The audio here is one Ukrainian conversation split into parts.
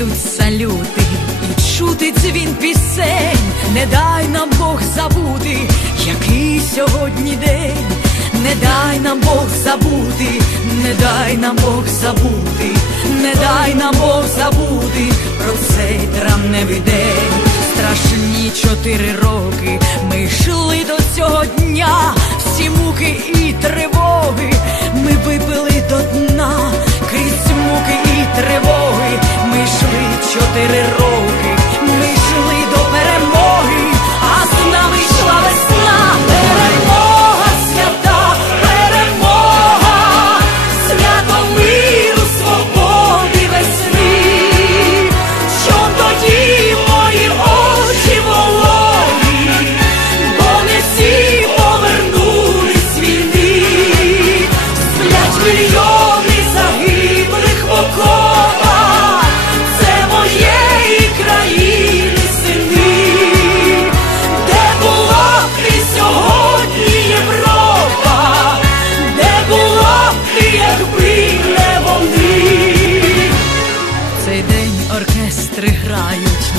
йдуть салюти, і чути дзвін пісень, не дай нам Бог забути, який сьогодні день, не дай нам Бог забути, не дай нам Бог забути, не дай нам Бог забути. Про цей травневий день. Страшні чотири роки. Ми йшли до цього дня, всі муки і тривоги, йшли чотири роки,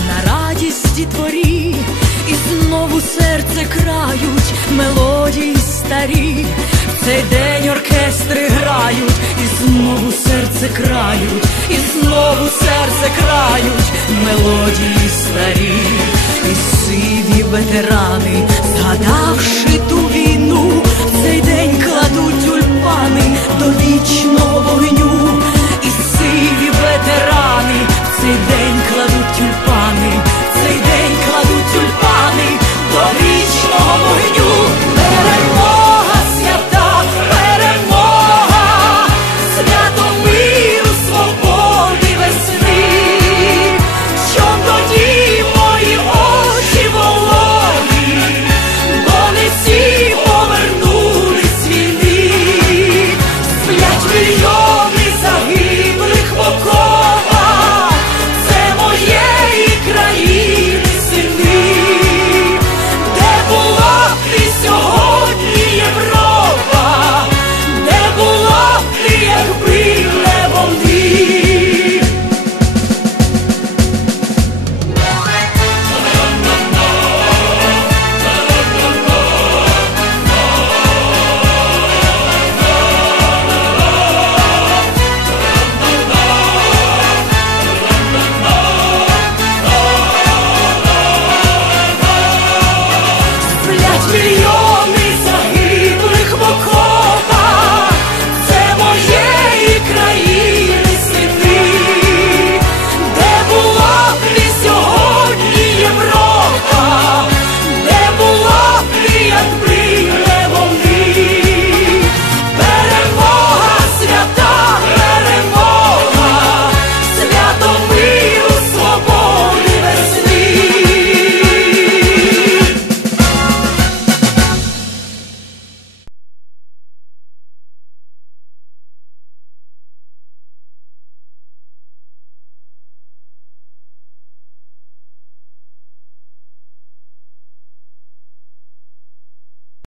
на радісті творі, і знову серце крають мелодії старі. в Цей день оркестри грають, і знову серце крають, і знову серце крають мелодії старі, і сиві ветерани, згадавши ту війну, в цей день кладуть тюльпани до вічного вогню, цей день кладуть тюльпани,